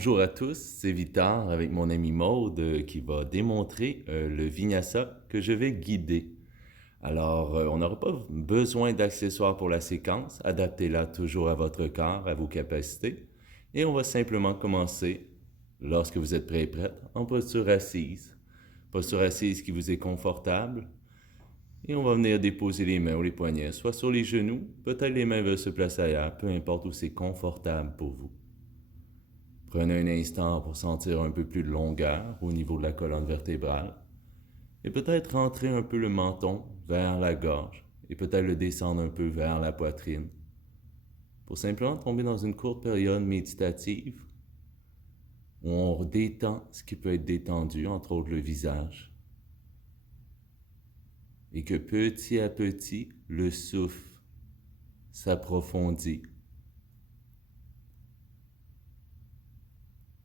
Bonjour à tous, c'est Victor avec mon ami Maude qui va démontrer le vinyasa que je vais guider. Alors, on n'aura pas besoin d'accessoires pour la séquence, adaptez-la toujours à votre corps, à vos capacités. Et on va simplement commencer, lorsque vous êtes prêt et prête, en posture assise. Posture assise qui vous est confortable. Et on va venir déposer les mains ou les poignets, soit sur les genoux, peut-être les mains veulent se placer ailleurs, peu importe où c'est confortable pour vous. Prenez un instant pour sentir un peu plus de longueur au niveau de la colonne vertébrale et peut-être rentrer un peu le menton vers la gorge et peut-être le descendre un peu vers la poitrine pour simplement tomber dans une courte période méditative où on détend ce qui peut être détendu, entre autres le visage, et que petit à petit, le souffle s'approfondit.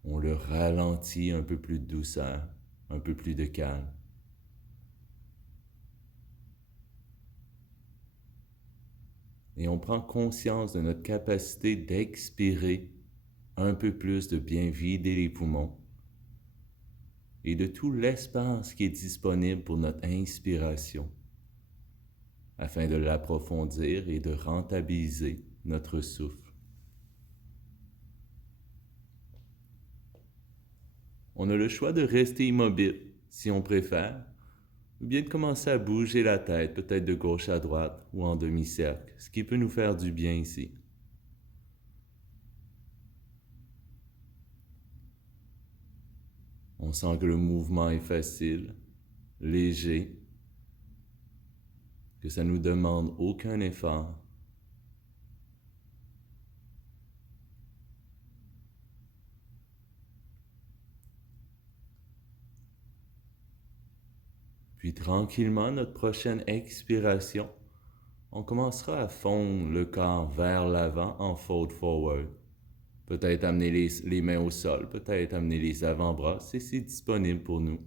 On le ralentit, un peu plus de douceur, un peu plus de calme. Et on prend conscience de notre capacité d'expirer un peu plus, de bien vider les poumons et de tout l'espace qui est disponible pour notre inspiration afin de l'approfondir et de rentabiliser notre souffle. On a le choix de rester immobile si on préfère, ou bien de commencer à bouger la tête, peut-être de gauche à droite ou en demi-cercle, ce qui peut nous faire du bien ici. On sent que le mouvement est facile, léger, que ça ne nous demande aucun effort. Puis tranquillement, notre prochaine expiration, on commencera à fondre le corps vers l'avant en fold forward. Peut-être amener les mains au sol, peut-être amener les avant-bras, c'est disponible pour nous.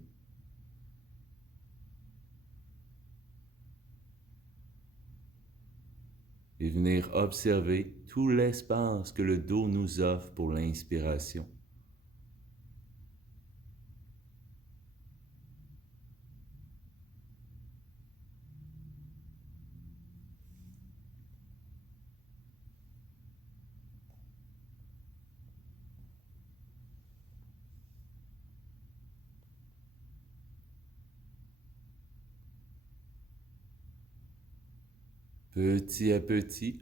Et venir observer tout l'espace que le dos nous offre pour l'inspiration. Petit à petit,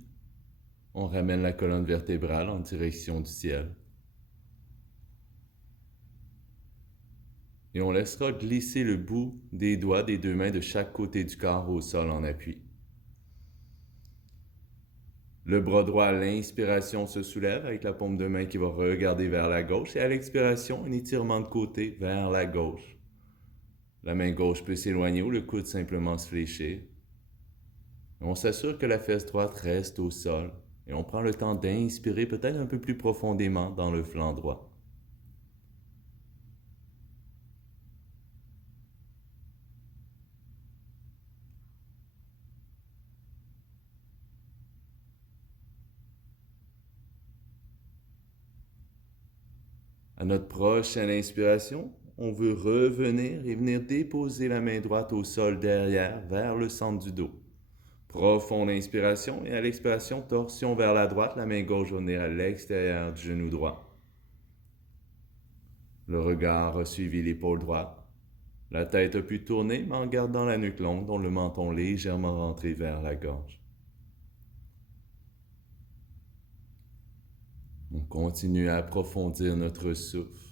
on ramène la colonne vertébrale en direction du ciel. Et on laissera glisser le bout des doigts des deux mains de chaque côté du corps au sol en appui. Le bras droit à l'inspiration se soulève avec la paume de main qui va regarder vers la gauche et à l'expiration, un étirement de côté vers la gauche. La main gauche peut s'éloigner ou le coude simplement se fléchir. On s'assure que la fesse droite reste au sol et on prend le temps d'inspirer peut-être un peu plus profondément dans le flanc droit. À notre prochaine inspiration, on veut revenir et venir déposer la main droite au sol derrière, vers le centre du dos. Profonde inspiration et à l'expiration, torsion vers la droite, la main gauche va venir à l'extérieur du genou droit. Le regard a suivi l'épaule droite. La tête a pu tourner, mais en gardant la nuque longue, dont le menton légèrement rentré vers la gorge. On continue à approfondir notre souffle.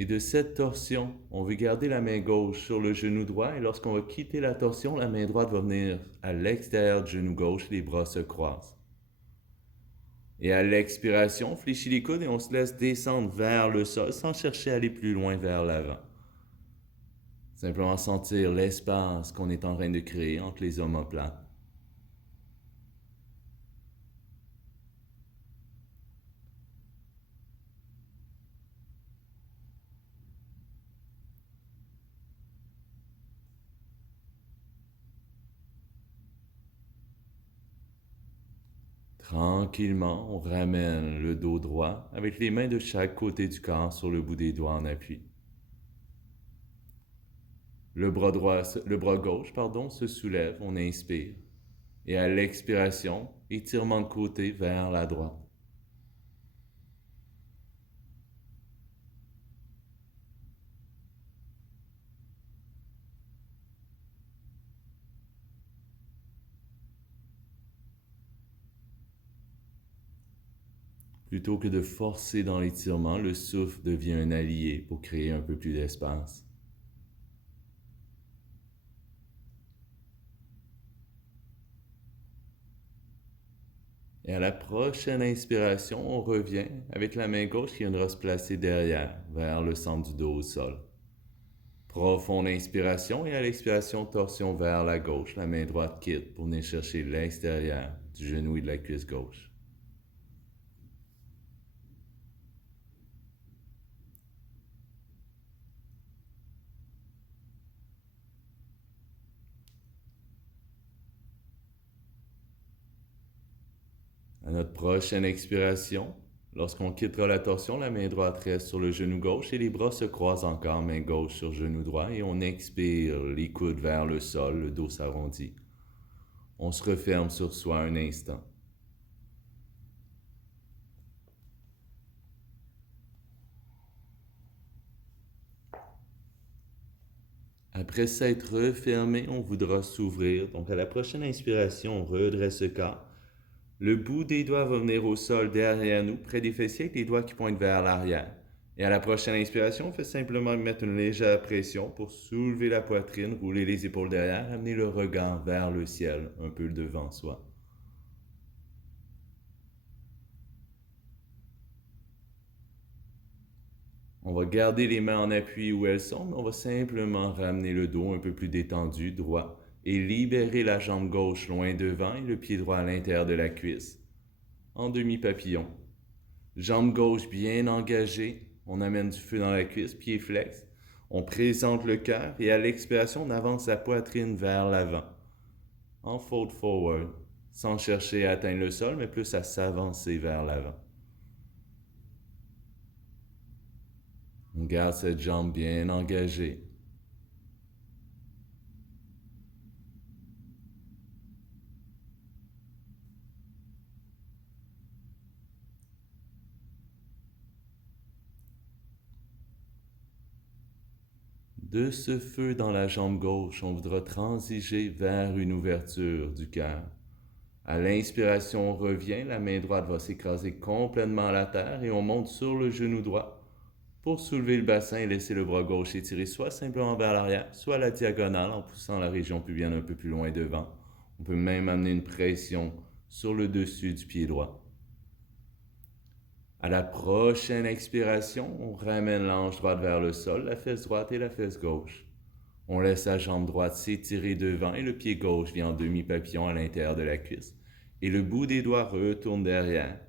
Et de cette torsion, on veut garder la main gauche sur le genou droit et lorsqu'on va quitter la torsion, la main droite va venir à l'extérieur du genou gauche, les bras se croisent. Et à l'expiration, on fléchit les coudes et on se laisse descendre vers le sol sans chercher à aller plus loin vers l'avant. Simplement sentir l'espace qu'on est en train de créer entre les omoplates. Tranquillement, on ramène le dos droit avec les mains de chaque côté du corps sur le bout des doigts en appui. Le bras gauche, se soulève, on inspire. Et à l'expiration, étirement de côté vers la droite. Plutôt que de forcer dans l'étirement, le souffle devient un allié pour créer un peu plus d'espace. Et à la prochaine inspiration, on revient avec la main gauche qui viendra se placer derrière, vers le centre du dos au sol. Profonde inspiration et à l'expiration, torsion vers la gauche. La main droite quitte pour venir chercher l'extérieur du genou et de la cuisse gauche. À notre prochaine expiration, lorsqu'on quittera la torsion, la main droite reste sur le genou gauche et les bras se croisent encore, main gauche sur genou droit, et on expire, les coudes vers le sol, le dos s'arrondit. On se referme sur soi un instant. Après s'être refermé, on voudra s'ouvrir. Donc à la prochaine inspiration, on redresse le corps. Le bout des doigts va venir au sol derrière nous, près des fessiers, avec les doigts qui pointent vers l'arrière. Et à la prochaine inspiration, on fait simplement mettre une légère pression pour soulever la poitrine, rouler les épaules derrière, amener le regard vers le ciel, un peu devant soi. On va garder les mains en appui où elles sont, mais on va simplement ramener le dos un peu plus détendu, droit, et libérer la jambe gauche loin devant et le pied droit à l'intérieur de la cuisse. En demi-papillon. Jambe gauche bien engagée, on amène du feu dans la cuisse, pied flex. On présente le cœur et à l'expiration, on avance la poitrine vers l'avant. En fold forward, sans chercher à atteindre le sol, mais plus à s'avancer vers l'avant. On garde cette jambe bien engagée. De ce feu dans la jambe gauche, on voudra transiger vers une ouverture du cœur. À l'inspiration, on revient, la main droite va s'écraser complètement à la terre et on monte sur le genou droit pour soulever le bassin et laisser le bras gauche étiré soit simplement vers l'arrière, soit à la diagonale en poussant la région pubienne un peu plus loin devant. On peut même amener une pression sur le dessus du pied droit. À la prochaine expiration, on ramène l'ange droite vers le sol, la fesse droite et la fesse gauche. On laisse la jambe droite s'étirer devant et le pied gauche vient en demi-papillon à l'intérieur de la cuisse. Et le bout des doigts retourne derrière.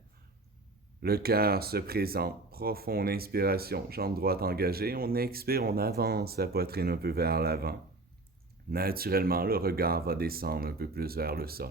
Le cœur se présente, profonde inspiration, jambe droite engagée. On expire, on avance la poitrine un peu vers l'avant. Naturellement, le regard va descendre un peu plus vers le sol.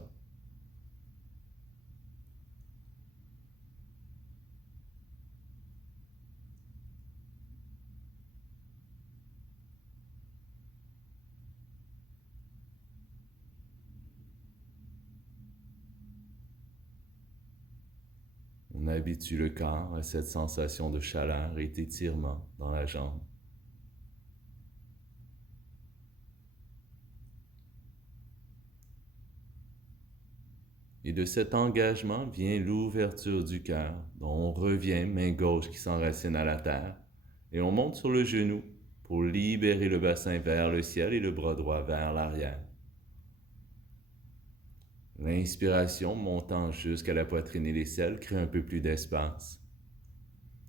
On habitue le corps à cette sensation de chaleur et d'étirement dans la jambe. Et de cet engagement vient l'ouverture du cœur, dont on revient, main gauche qui s'enracine à la terre, et on monte sur le genou pour libérer le bassin vers le ciel et le bras droit vers l'arrière. L'inspiration montant jusqu'à la poitrine et l'aisselle crée un peu plus d'espace.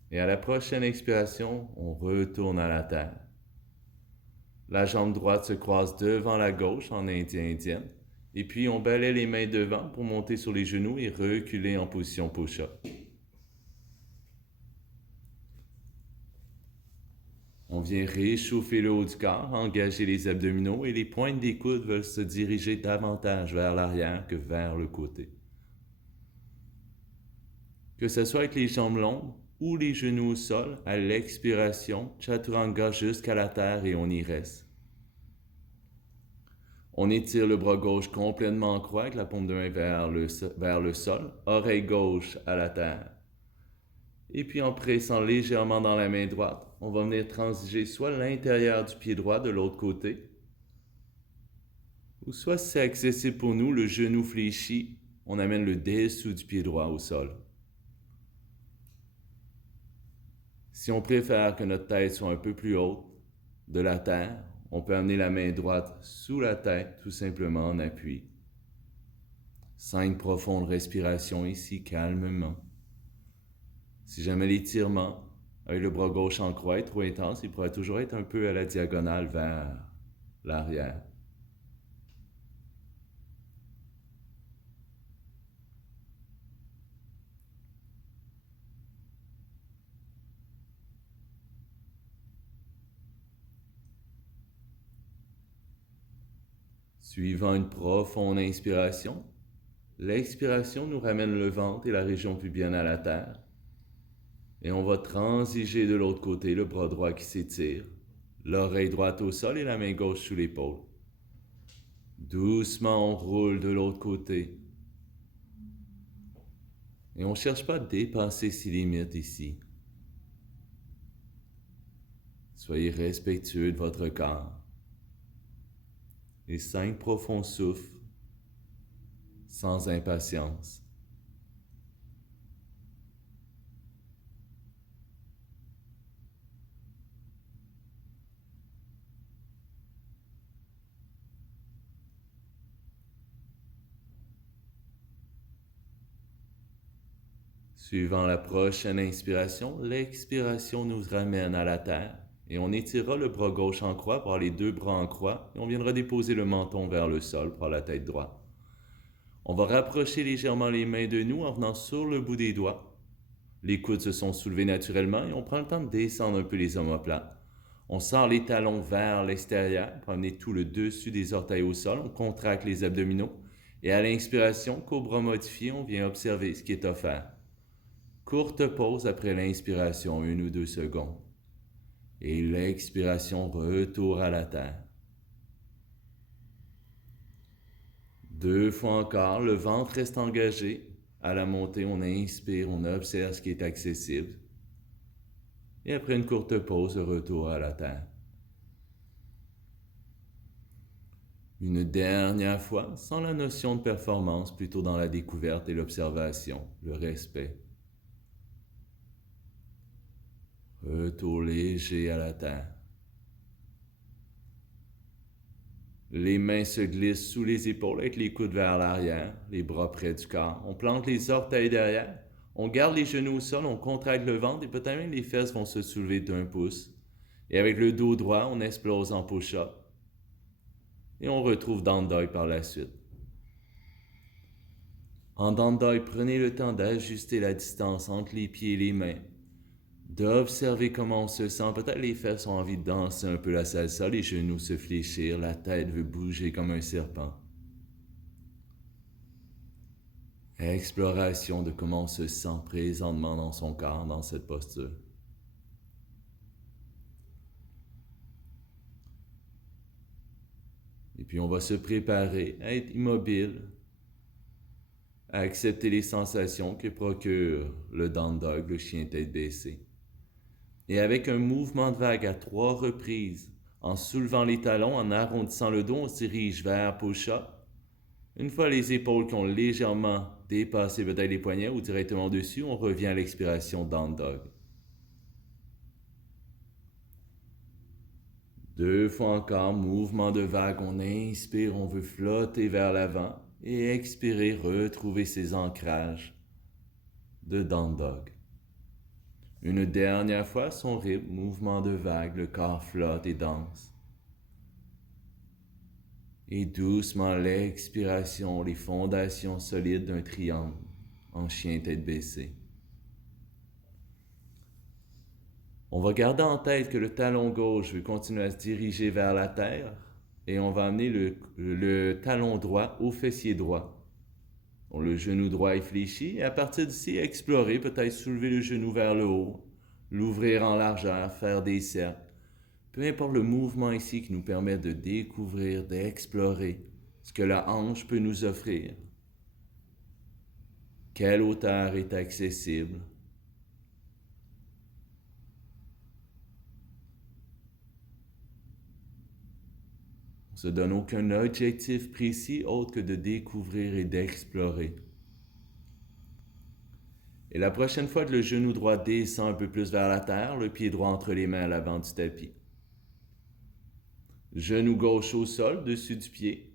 Et à la prochaine expiration, on retourne à la terre. La jambe droite se croise devant la gauche en indien-indienne. Et puis on balaie les mains devant pour monter sur les genoux et reculer en position push-up. On vient réchauffer le haut du corps, engager les abdominaux et les pointes des coudes veulent se diriger davantage vers l'arrière que vers le côté. Que ce soit avec les jambes longues ou les genoux au sol, à l'expiration, chaturanga jusqu'à la terre et on y reste. On étire le bras gauche complètement en croix avec la paume de main vers le sol, oreille gauche à la terre. Et puis en pressant légèrement dans la main droite, on va venir transiger soit l'intérieur du pied droit de l'autre côté, ou soit si c'est accessible pour nous, le genou fléchi, on amène le dessous du pied droit au sol. Si on préfère que notre tête soit un peu plus haute de la terre, on peut amener la main droite sous la tête, tout simplement en appui. 5 profondes respirations ici, calmement. Si jamais l'étirement avec le bras gauche en croix est trop intense, il pourrait toujours être un peu à la diagonale vers l'arrière. Suivant une profonde inspiration, l'expiration nous ramène le ventre et la région pubienne à la terre. Et on va transiger de l'autre côté, le bras droit qui s'étire, l'oreille droite au sol et la main gauche sous l'épaule. Doucement, on roule de l'autre côté. Et on ne cherche pas à dépasser ses limites ici. Soyez respectueux de votre corps. Et 5 profonds souffles, sans impatience. Suivant la prochaine inspiration, l'expiration nous ramène à la terre. Et on étirera le bras gauche en croix pour avoir les 2 bras en croix. Et on viendra déposer le menton vers le sol pour la tête droite. On va rapprocher légèrement les mains de nous en venant sur le bout des doigts. Les coudes se sont soulevés naturellement et on prend le temps de descendre un peu les omoplates. On sort les talons vers l'extérieur pour amener tout le dessus des orteils au sol. On contracte les abdominaux. Et à l'inspiration, cobra modifié, on vient observer ce qui est offert. Courte pause après l'inspiration, 1 ou 2 secondes. Et l'expiration, retour à la terre. 2 fois encore, le ventre reste engagé. À la montée, on inspire, on observe ce qui est accessible. Et après une courte pause, retour à la terre. Une dernière fois, sans la notion de performance, plutôt dans la découverte et l'observation, le respect. Retour léger à la terre. Les mains se glissent sous les épaules avec les coudes vers l'arrière, les bras près du corps. On plante les orteils derrière. On garde les genoux au sol, on contracte le ventre et peut-être même les fesses vont se soulever d'1 pouce. Et avec le dos droit, on explose en push-up. Et on retrouve Down Dog par la suite. En Down Dog, prenez le temps d'ajuster la distance entre les pieds et les mains. D'observer comment on se sent. Peut-être les fesses ont envie de danser un peu la salsa, les genoux se fléchir, la tête veut bouger comme un serpent. Exploration de comment on se sent présentement dans son corps, dans cette posture. Et puis on va se préparer à être immobile, à accepter les sensations que procure le Down Dog, le chien tête baissée. Et avec un mouvement de vague à 3 reprises, en soulevant les talons, en arrondissant le dos, on se dirige vers push-up. Une fois les épaules qui ont légèrement dépassé peut-être les poignets ou directement dessus, on revient à l'expiration Down Dog. 2 fois encore, mouvement de vague, on inspire, on veut flotter vers l'avant et expirer, retrouver ses ancrages de Down Dog. Une dernière fois, son rythme, mouvement de vague, le corps flotte et danse. Et doucement, l'expiration, les fondations solides d'un triangle en chien tête baissée. On va garder en tête que le talon gauche veut continuer à se diriger vers la terre et on va amener le talon droit au fessier droit. Donc, le genou droit est fléchi et à partir d'ici, explorer, peut-être soulever le genou vers le haut, l'ouvrir en largeur, faire des cercles. Peu importe le mouvement ici qui nous permet de découvrir, d'explorer ce que la hanche peut nous offrir. Quelle hauteur est accessible? On ne se donne aucun objectif précis autre que de découvrir et d'explorer. Et la prochaine fois que le genou droit descend un peu plus vers la terre, le pied droit entre les mains à l'avant du tapis. Genou gauche au sol, dessus du pied.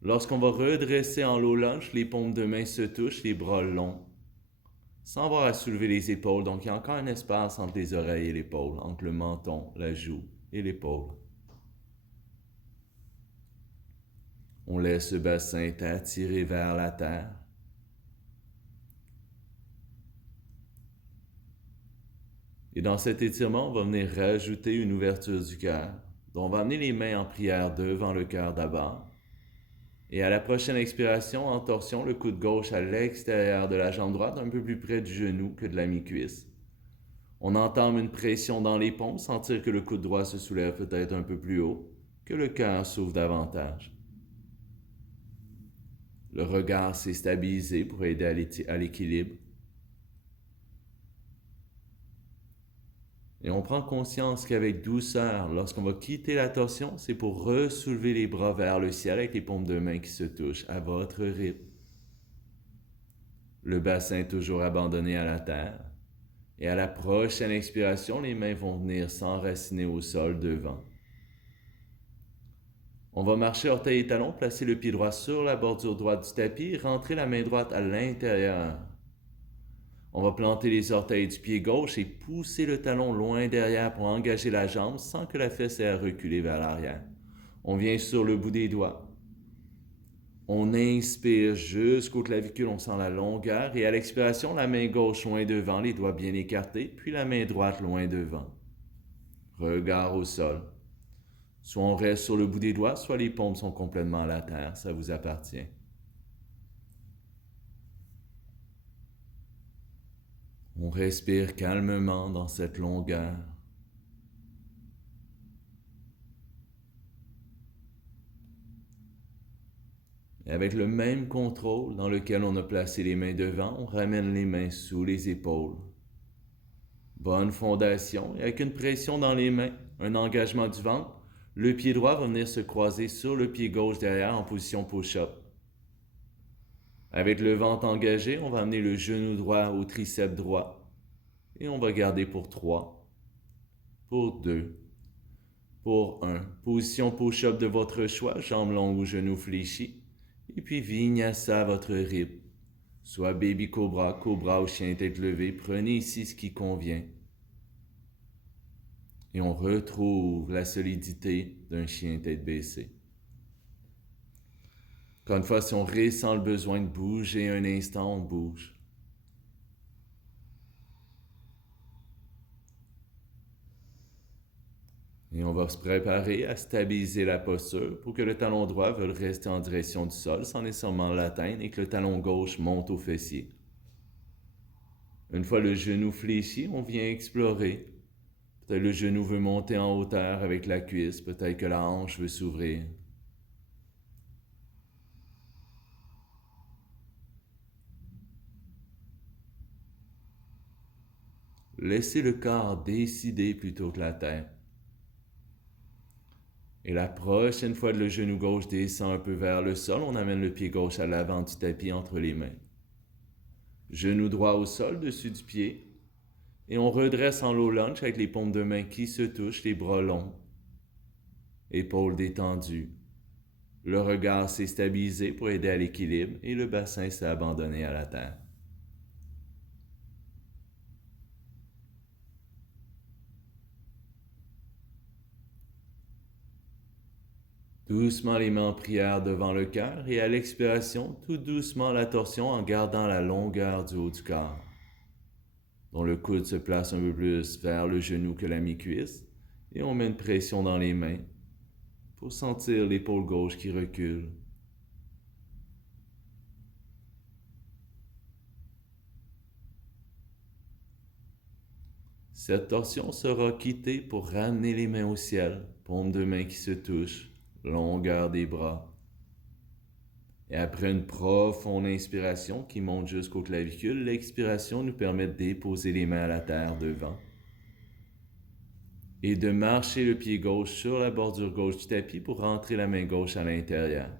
Lorsqu'on va redresser en low lunge, les paumes de main se touchent, les bras longs. Sans avoir à soulever les épaules, donc il y a encore un espace entre les oreilles et l'épaule, entre le menton, la joue et l'épaule. On laisse le bassin attirer vers la terre. Et dans cet étirement, on va venir rajouter une ouverture du cœur. Donc on va amener les mains en prière devant le cœur d'abord. Et à la prochaine expiration, en torsion, le coude gauche à l'extérieur de la jambe droite, un peu plus près du genou que de la mi-cuisse. On entame une pression dans les paumes, sentir que le coude droit se soulève peut-être un peu plus haut, que le cœur s'ouvre davantage. Le regard s'est stabilisé pour aider à l'équilibre. Et on prend conscience qu'avec douceur, lorsqu'on va quitter la torsion, c'est pour ressoulever les bras vers le ciel avec les paumes de main qui se touchent à votre rythme. Le bassin toujours abandonné à la terre. Et à la prochaine expiration, les mains vont venir s'enraciner au sol devant. On va marcher orteil et talon, placer le pied droit sur la bordure droite du tapis et rentrer la main droite à l'intérieur. On va planter les orteils du pied gauche et pousser le talon loin derrière pour engager la jambe sans que la fesse ait à reculer vers l'arrière. On vient sur le bout des doigts. On inspire jusqu'au clavicule, on sent la longueur et à l'expiration, la main gauche loin devant, les doigts bien écartés, puis la main droite loin devant. Regard au sol. Soit on reste sur le bout des doigts, soit les paumes sont complètement à la terre, ça vous appartient. On respire calmement dans cette longueur. Et avec le même contrôle dans lequel on a placé les mains devant, on ramène les mains sous les épaules. Bonne fondation et avec une pression dans les mains, un engagement du ventre, le pied droit va venir se croiser sur le pied gauche derrière en position push-up. Avec le ventre engagé, on va amener le genou droit au triceps droit et on va garder pour 3, pour 2, pour 1. Position push-up de votre choix, jambes longues ou genoux fléchis. Et puis vinyasa à votre rythme. Soit baby cobra, cobra ou chien tête levée, prenez ici ce qui convient. Et on retrouve la solidité d'un chien tête baissée. Encore une fois, si on ressent le besoin de bouger un instant, on bouge. Et on va se préparer à stabiliser la posture pour que le talon droit veuille rester en direction du sol sans nécessairement l'atteindre et que le talon gauche monte au fessier. Une fois le genou fléchi, on vient explorer. Peut-être le genou veut monter en hauteur avec la cuisse, peut-être que la hanche veut s'ouvrir. Laissez le corps décider plutôt que la tête. Et la prochaine fois que le genou gauche descend un peu vers le sol, on amène le pied gauche à l'avant du tapis entre les mains. Genou droit au sol, dessus du pied. Et on redresse en low lunge avec les paumes de main qui se touchent, les bras longs. Épaules détendues. Le regard s'est stabilisé pour aider à l'équilibre et le bassin s'est abandonné à la terre. Doucement les mains en prière devant le cœur et à l'expiration, tout doucement la torsion en gardant la longueur du haut du corps. Dont le coude se place un peu plus vers le genou que la mi-cuisse et on met une pression dans les mains pour sentir l'épaule gauche qui recule. Cette torsion sera quittée pour ramener les mains au ciel, paume de main qui se touchent, longueur des bras. Et après une profonde inspiration qui monte jusqu'aux clavicules, l'expiration nous permet de déposer les mains à la terre devant et de marcher le pied gauche sur la bordure gauche du tapis pour rentrer la main gauche à l'intérieur.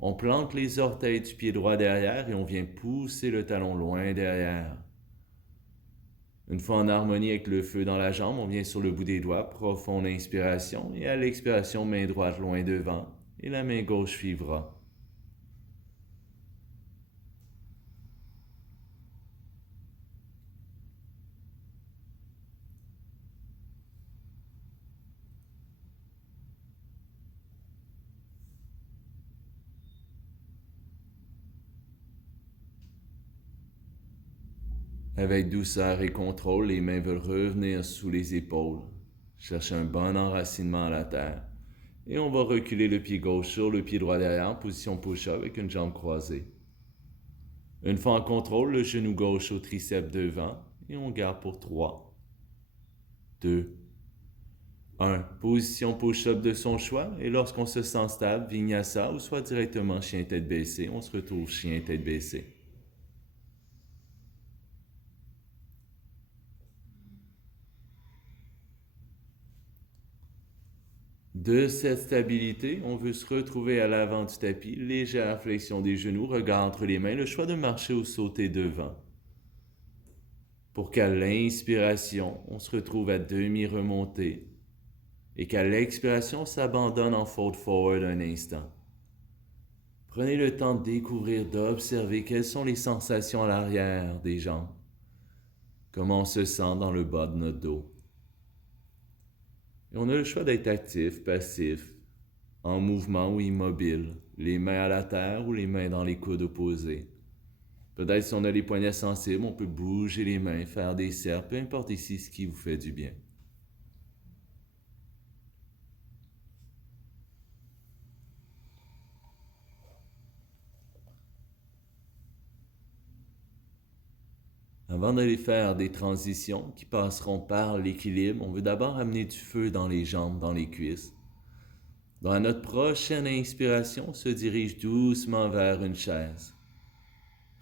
On plante les orteils du pied droit derrière et on vient pousser le talon loin derrière. Une fois en harmonie avec le feu dans la jambe, on vient sur le bout des doigts, profonde inspiration, et à l'expiration, main droite loin devant, et la main gauche suivra. Avec douceur et contrôle, les mains veulent revenir sous les épaules. Cherchez un bon enracinement à la terre. Et on va reculer le pied gauche sur le pied droit derrière en position push-up avec une jambe croisée. Une fois en contrôle, le genou gauche au triceps devant et on garde pour 3, 2, 1. Position push-up de son choix et lorsqu'on se sent stable, vinyasa ou soit directement chien tête baissée, on se retrouve chien tête baissée. De cette stabilité, on veut se retrouver à l'avant du tapis, légère flexion des genoux, regard entre les mains, le choix de marcher ou sauter devant. Pour qu'à l'inspiration, on se retrouve à demi remonté et qu'à l'expiration, on s'abandonne en fold forward un instant. Prenez le temps de découvrir, d'observer quelles sont les sensations à l'arrière des jambes, comment on se sent dans le bas de notre dos. Et on a le choix d'être actif, passif, en mouvement ou immobile, les mains à la terre ou les mains dans les coudes opposés. Peut-être si on a les poignets sensibles, on peut bouger les mains, faire des cercles, peu importe ici ce qui vous fait du bien. Avant d'aller faire des transitions qui passeront par l'équilibre, on veut d'abord amener du feu dans les jambes, dans les cuisses. Dans notre prochaine inspiration, on se dirige doucement vers une chaise.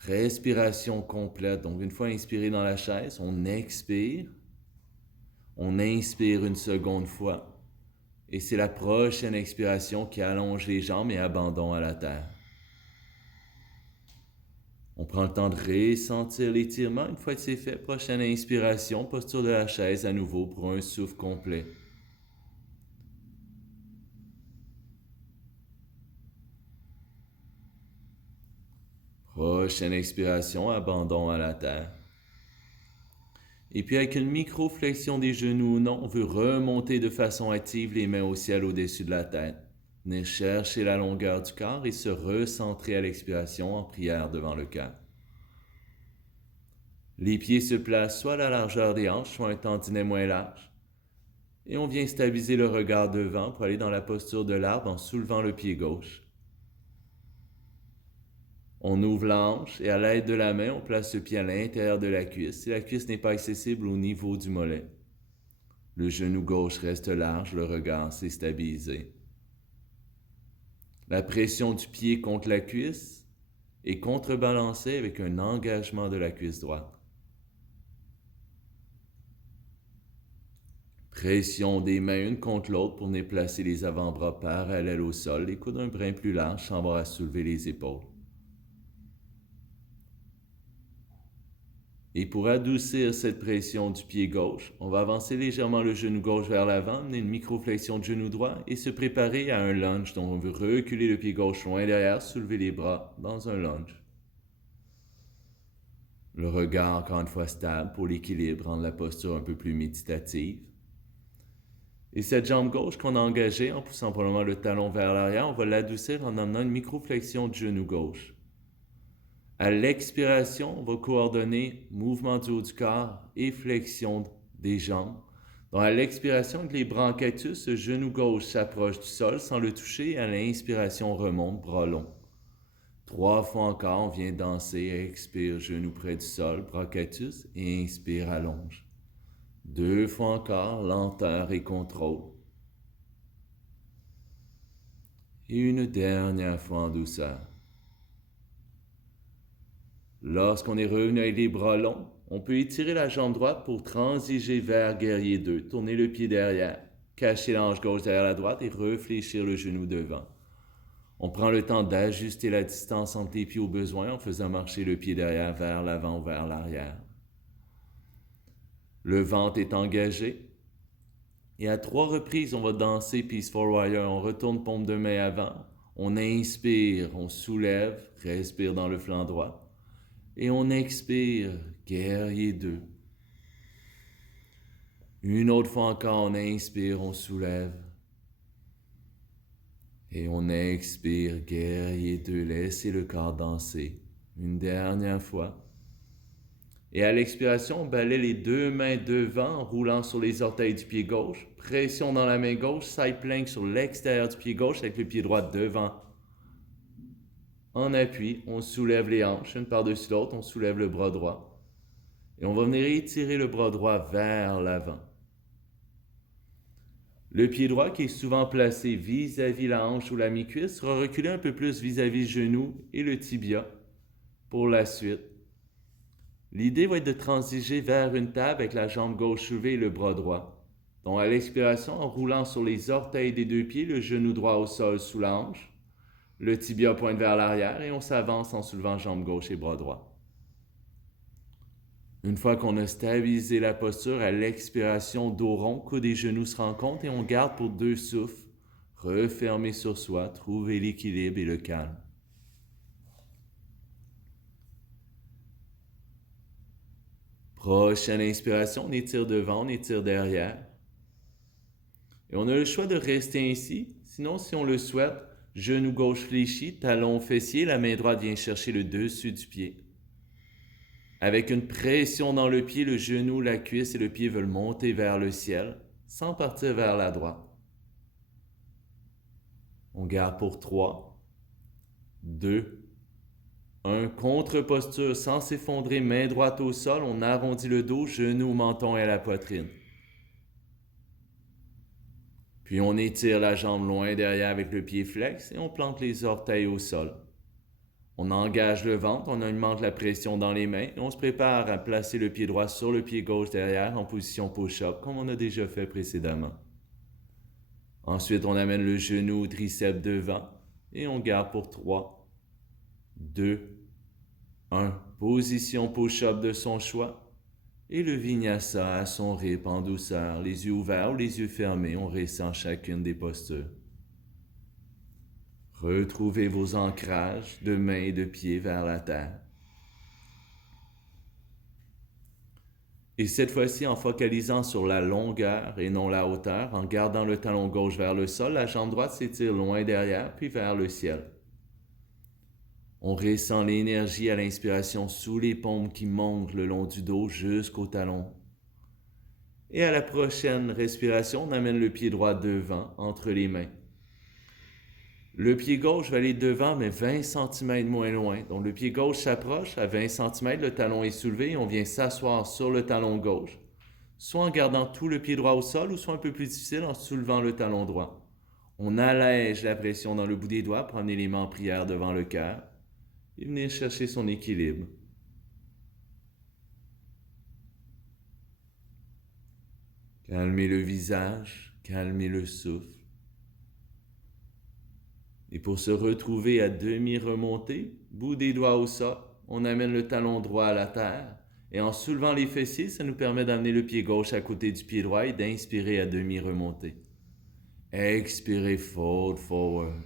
Respiration complète. Donc, une fois inspiré dans la chaise, on expire. On inspire une seconde fois. Et c'est la prochaine expiration qui allonge les jambes et abandon à la terre. On prend le temps de ressentir l'étirement. Une fois que c'est fait, prochaine inspiration, posture de la chaise à nouveau pour un souffle complet. Prochaine expiration, abandon à la terre. Et puis avec une micro-flexion des genoux ou non, on veut remonter de façon active les mains au ciel au-dessus de la tête. Venir chercher la longueur du corps et se recentrer à l'expiration en prière devant le cœur. Les pieds se placent soit à la largeur des hanches, soit un tantinet moins large. Et on vient stabiliser le regard devant pour aller dans la posture de l'arbre en soulevant le pied gauche. On ouvre la hanche et à l'aide de la main, on place le pied à l'intérieur de la cuisse. Si la cuisse n'est pas accessible au niveau du mollet, le genou gauche reste large, le regard s'est stabilisé. La pression du pied contre la cuisse est contrebalancée avec un engagement de la cuisse droite. Pression des mains une contre l'autre pour venir placer les avant-bras parallèles au sol, les coudes un brin plus larges sans avoir à soulever les épaules. Et pour adoucir cette pression du pied gauche, on va avancer légèrement le genou gauche vers l'avant, amener une micro-flexion de genou droit et se préparer à un lunge. Donc on veut reculer le pied gauche loin derrière, soulever les bras dans un lunge. Le regard encore une fois stable pour l'équilibre, rendre la posture un peu plus méditative. Et cette jambe gauche qu'on a engagée en poussant probablement le talon vers l'arrière, on va l'adoucir en amenant une micro-flexion de genou gauche. À l'expiration, on va coordonner mouvement du haut du corps et flexion des jambes. Donc à l'expiration, avec les bronchatus, le genou gauche s'approche du sol sans le toucher. À l'inspiration, on remonte, bras longs. 3 fois encore, on vient danser, expire, genou près du sol, bronchatus, et inspire, allonge. 2 fois encore, lenteur et contrôle. Et une dernière fois en douceur. Lorsqu'on est revenu avec les bras longs, on peut étirer la jambe droite pour transiger vers guerrier 2, tourner le pied derrière, cacher la hanche gauche derrière la droite et réfléchir le genou devant. On prend le temps d'ajuster la distance entre les pieds au besoin en faisant marcher le pied derrière vers l'avant ou vers l'arrière. Le ventre est engagé. Et à 3 reprises, on va danser Peaceful Warrior. On retourne paume de main avant. On inspire, on soulève, respire dans le flanc droit. Et on expire, guerrier 2. Une autre fois encore, on inspire, on soulève. Et on expire, guerrier 2. Laissez le corps danser. Une dernière fois. Et à l'expiration, on balaie les 2 mains devant en roulant sur les orteils du pied gauche. Pression dans la main gauche, side plank sur l'extérieur du pied gauche avec le pied droit devant. En appui, on soulève les hanches, une par-dessus l'autre, on soulève le bras droit. Et on va venir étirer le bras droit vers l'avant. Le pied droit qui est souvent placé vis-à-vis la hanche ou la mi-cuisse sera reculé un peu plus vis-à-vis le genou et le tibia pour la suite. L'idée va être de transiger vers une table avec la jambe gauche soulevée et le bras droit. Donc à l'expiration, en roulant sur les orteils des 2 pieds, le genou droit au sol sous la hanche, le tibia pointe vers l'arrière et on s'avance en soulevant jambe gauche et bras droit. Une fois qu'on a stabilisé la posture, à l'expiration, dos rond, coude et genoux se rencontrent et on garde pour 2 souffles. Refermer sur soi, trouver l'équilibre et le calme. Prochaine inspiration, on étire devant, on étire derrière. Et on a le choix de rester ainsi. Sinon, si on le souhaite, genou gauche fléchi, talon fessier, la main droite vient chercher le dessus du pied. Avec une pression dans le pied, le genou, la cuisse et le pied veulent monter vers le ciel, sans partir vers la droite. On garde pour 3, 2, 1. Contre-posture sans s'effondrer, main droite au sol, on arrondit le dos, genou, menton et la poitrine. Puis on étire la jambe loin derrière avec le pied flex et on plante les orteils au sol. On engage le ventre, on augmente la pression dans les mains et on se prépare à placer le pied droit sur le pied gauche derrière en position push-up comme on a déjà fait précédemment. Ensuite, on amène le genou, triceps devant et on garde pour 3, 2, 1. Position push-up de son choix et le vinyasa à son rythme en douceur, les yeux ouverts ou les yeux fermés, on ressent chacune des postures. Retrouvez vos ancrages de mains et de pieds vers la terre. Et cette fois-ci, en focalisant sur la longueur et non la hauteur, en gardant le talon gauche vers le sol, la jambe droite s'étire loin derrière, puis vers le ciel. On ressent l'énergie à l'inspiration sous les paumes qui montent le long du dos jusqu'au talon. Et à la prochaine respiration, on amène le pied droit devant, entre les mains. Le pied gauche va aller devant, mais 20 cm moins loin. Donc le pied gauche s'approche à 20 cm, le talon est soulevé et on vient s'asseoir sur le talon gauche. Soit en gardant tout le pied droit au sol, ou soit un peu plus difficile en soulevant le talon droit. On allège la pression dans le bout des doigts pour amener les mains en prière devant le cœur et venir chercher son équilibre. Calmez le visage, calmez le souffle. Et pour se retrouver à demi remonté, bout des doigts au sol, on amène le talon droit à la terre. Et en soulevant les fessiers, ça nous permet d'amener le pied gauche à côté du pied droit et d'inspirer à demi remonté. Expirez, fold forward.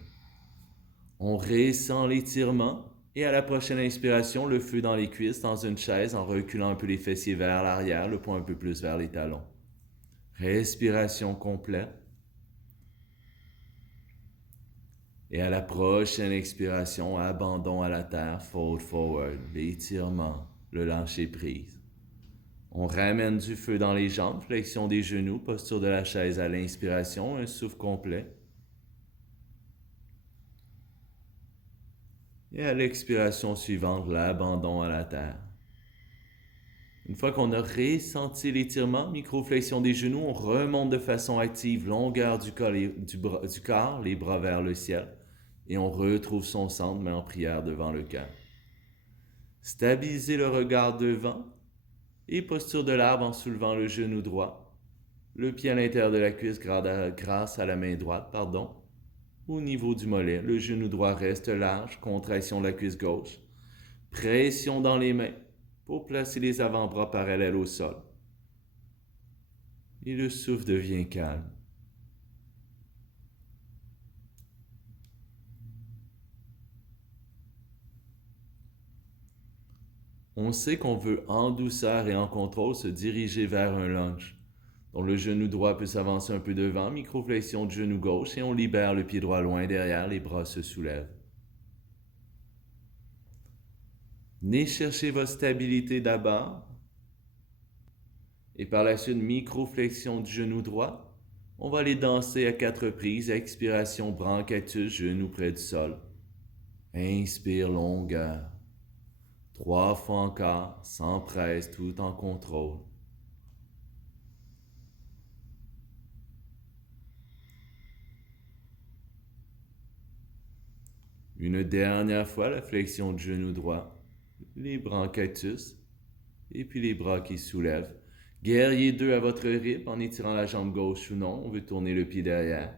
On ressent l'étirement et à la prochaine inspiration, le feu dans les cuisses dans une chaise en reculant un peu les fessiers vers l'arrière, le poing un peu plus vers les talons. Respiration complète. Et à la prochaine expiration, abandon à la terre, fold forward, l'étirement, le lâcher prise. On ramène du feu dans les jambes, flexion des genoux, posture de la chaise à l'inspiration, un souffle complet. Et à l'expiration suivante, l'abandon à la terre. Une fois qu'on a ressenti l'étirement, microflexion des genoux, on remonte de façon active, longueur du corps, les bras vers le ciel, et on retrouve son centre, mais en prière devant le cœur. Stabilisez le regard devant et posture de l'arbre en soulevant le genou droit, le pied à l'intérieur de la cuisse grâce à la main droite, au niveau du mollet. Le genou droit reste large, contraction de la cuisse gauche, pression dans les mains pour placer les avant-bras parallèles au sol. Et le souffle devient calme. On sait qu'on veut en douceur et en contrôle se diriger vers un lunge. Donc le genou droit peut s'avancer un peu devant, microflexion du genou gauche et on libère le pied droit loin derrière, les bras se soulèvent. Venez chercher votre stabilité d'abord et par la suite microflexion du genou droit. On va aller danser à 4 reprises, expiration bronchatus, genou près du sol. Inspire longueur. 3 fois encore, sans presse, tout en contrôle. Une dernière fois, la flexion du genou droit, les bronchatus, et puis les bras qui soulèvent. Guerrier 2 à votre rythme en étirant la jambe gauche ou non, on veut tourner le pied derrière.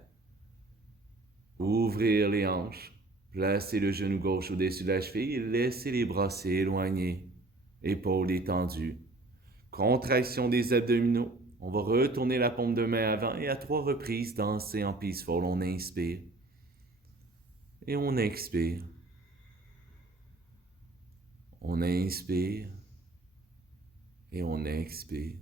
Ouvrir les hanches. Placez le genou gauche au-dessus de la cheville et laissez les bras s'éloigner. Épaules détendues. Contraction des abdominaux. On va retourner la paume de main avant et à 3 reprises, danser en peaceful. On inspire. Et on expire. On inspire. Et on expire.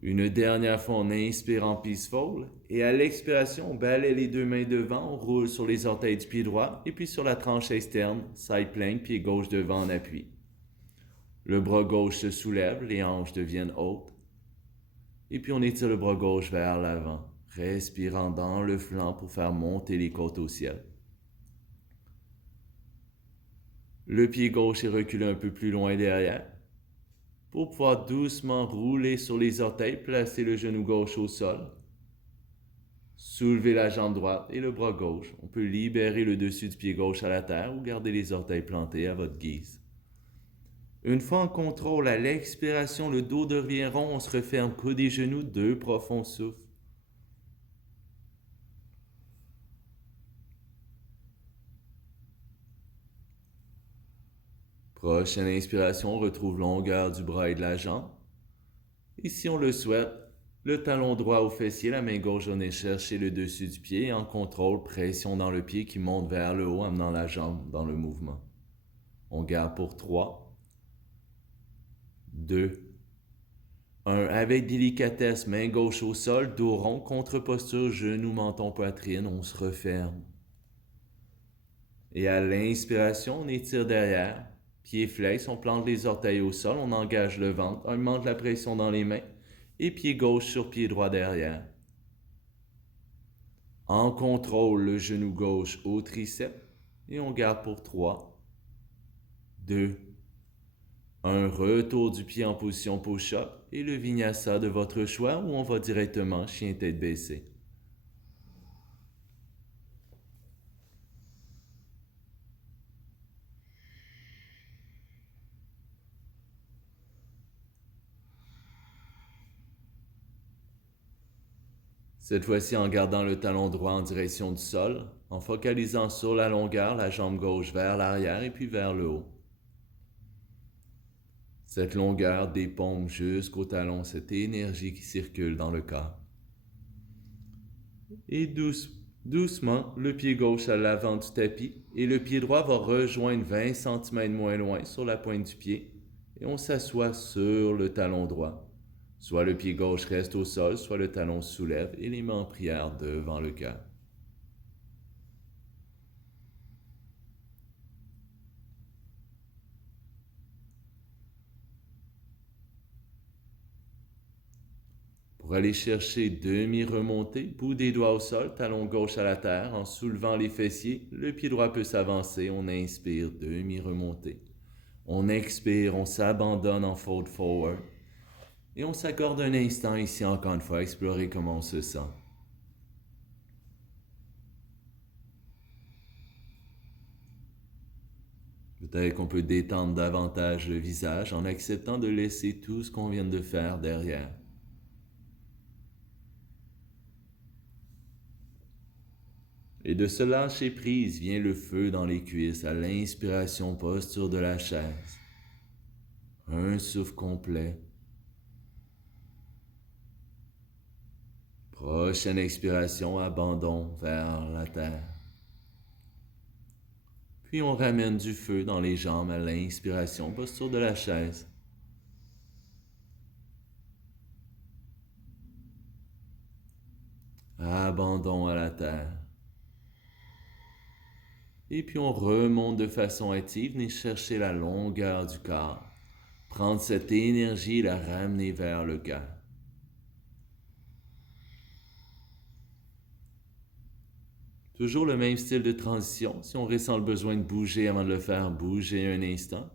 Une dernière fois, on inspire en peaceful et à l'expiration, on balaie les 2 mains devant, on roule sur les orteils du pied droit et puis sur la tranche externe, side plank, pied gauche devant en appui. Le bras gauche se soulève, les hanches deviennent hautes et puis on étire le bras gauche vers l'avant, respirant dans le flanc pour faire monter les côtes au ciel. Le pied gauche est reculé un peu plus loin derrière. Pour pouvoir doucement rouler sur les orteils, placer le genou gauche au sol. Soulevez la jambe droite et le bras gauche. On peut libérer le dessus du pied gauche à la terre ou garder les orteils plantés à votre guise. Une fois en contrôle, à l'expiration, le dos devient rond, on se referme, coude et genoux, 2 profonds souffles. Prochaine inspiration, on retrouve longueur du bras et de la jambe. Et si on le souhaite, le talon droit au fessier, la main gauche venez chercher le dessus du pied. En contrôle, pression dans le pied qui monte vers le haut, amenant la jambe dans le mouvement. On garde pour 3, 2, 1. Avec délicatesse, main gauche au sol, dos rond, contre-posture, genou, menton, poitrine, on se referme. Et à l'inspiration, on étire derrière. Pieds flex, on plante les orteils au sol, on engage le ventre, on augmente la pression dans les mains et pied gauche sur pied droit derrière. En contrôle, le genou gauche au triceps et on garde pour 3, 2, 1. Retour du pied en position push-up et le vinyasa de votre choix où on va directement chien tête baissée. Cette fois-ci en gardant le talon droit en direction du sol, en focalisant sur la longueur, la jambe gauche vers l'arrière et puis vers le haut. Cette longueur des paumes jusqu'au talon, cette énergie qui circule dans le corps. Et doucement, le pied gauche à l'avant du tapis et le pied droit va rejoindre 20 cm moins loin sur la pointe du pied et on s'assoit sur le talon droit. Soit le pied gauche reste au sol, soit le talon se soulève et les mains en prière devant le cœur. Pour aller chercher demi-remontée, bout des doigts au sol, talon gauche à la terre, en soulevant les fessiers, le pied droit peut s'avancer, on inspire, demi-remontée. On expire, on s'abandonne en fold forward. Et on s'accorde un instant ici encore une fois à explorer comment on se sent. Peut-être qu'on peut détendre davantage le visage en acceptant de laisser tout ce qu'on vient de faire derrière. Et de ce lâcher prise vient le feu dans les cuisses à l'inspiration, posture de la chaise. Un souffle complet. Prochaine expiration, abandon vers la terre. Puis on ramène du feu dans les jambes à l'inspiration, posture de la chaise. Abandon à la terre. Et puis on remonte de façon active, venez chercher la longueur du corps. Prendre cette énergie et la ramener vers le cœur. Toujours le même style de transition. Si on ressent le besoin de bouger avant de le faire, bougez un instant.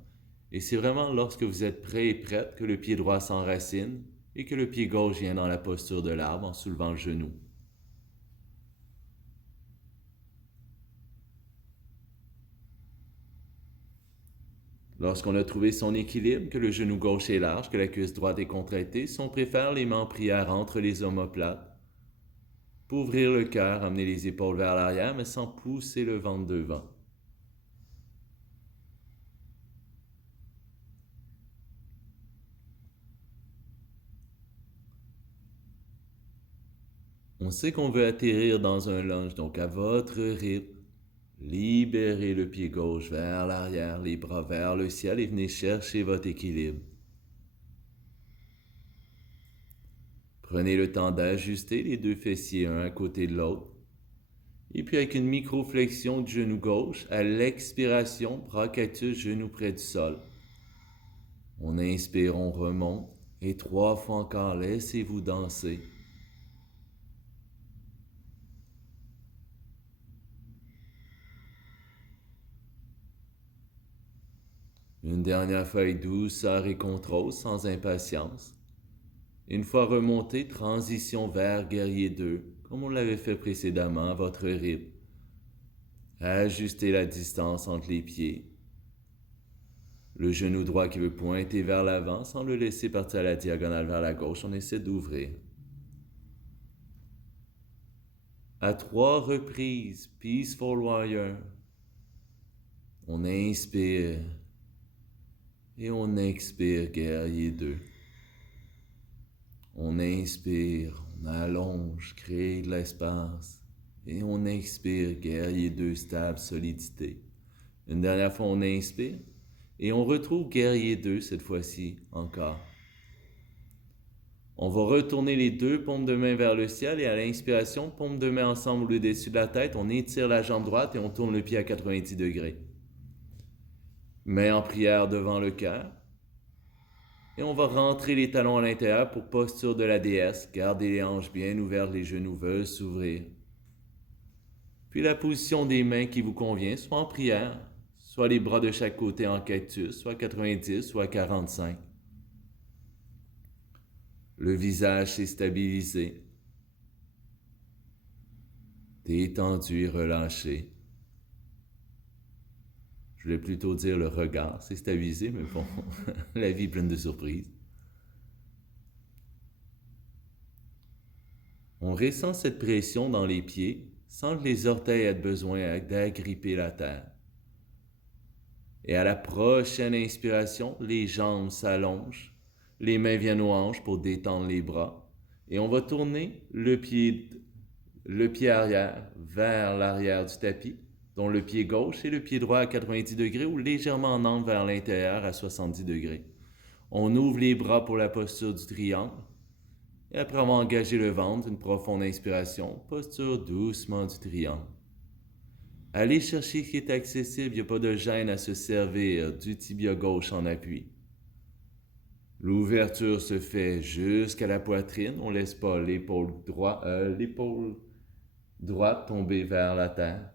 Et c'est vraiment lorsque vous êtes prêt et prête que le pied droit s'enracine et que le pied gauche vient dans la posture de l'arbre en soulevant le genou. Lorsqu'on a trouvé son équilibre, que le genou gauche est large, que la cuisse droite est contractée, si on préfère les mains en prière entre les omoplates, pour ouvrir le cœur, amener les épaules vers l'arrière, mais sans pousser le ventre devant. On sait qu'on veut atterrir dans un lunge, donc à votre rythme, libérez le pied gauche vers l'arrière, les bras vers le ciel et venez chercher votre équilibre. Prenez le temps d'ajuster les deux fessiers un à côté de l'autre. Et puis avec une micro-flexion du genou gauche, à l'expiration, bras cactus, genou près du sol. On inspire, on remonte. Et 3 fois encore, laissez-vous danser. Une dernière fois avec douceur et contrôle, sans impatience. Une fois remonté, transition vers guerrier 2, comme on l'avait fait précédemment à votre rythme. Ajustez la distance entre les pieds. Le genou droit qui veut pointer vers l'avant sans le laisser partir à la diagonale vers la gauche, on essaie d'ouvrir. À 3 reprises, Peaceful Warrior. On inspire et on expire, guerrier 2. On inspire, on allonge, crée de l'espace. Et on expire, guerrier 2, stable, solidité. Une dernière fois, on inspire. Et on retrouve guerrier 2 cette fois-ci, encore. On va retourner les deux paumes de main vers le ciel et à l'inspiration, paumes de main ensemble au-dessus de la tête, on étire la jambe droite et on tourne le pied à 90 degrés. Main en prière devant le cœur. Et on va rentrer les talons à l'intérieur pour posture de la déesse. Gardez les hanches bien ouvertes, les genoux veulent s'ouvrir. Puis la position des mains qui vous convient, soit en prière, soit les bras de chaque côté en cactus, soit 90, soit 45. Le visage s'est stabilisé. Détendu et relâché. Je voulais plutôt dire le regard s'est stabilisé, mais bon, la vie est pleine de surprises. On ressent cette pression dans les pieds sans que les orteils aient besoin d'agripper la terre. Et à la prochaine inspiration, les jambes s'allongent, les mains viennent aux hanches pour détendre les bras. Et on va tourner le pied arrière vers l'arrière du tapis, dont le pied gauche et le pied droit à 90 degrés ou légèrement en angle vers l'intérieur à 70 degrés. On ouvre les bras pour la posture du triangle. Et après avoir engagé le ventre, une profonde inspiration, posture doucement du triangle. Allez chercher ce qui est accessible, il n'y a pas de gêne à se servir du tibia gauche en appui. L'ouverture se fait jusqu'à la poitrine, on ne laisse pas l'épaule droite tomber vers la terre.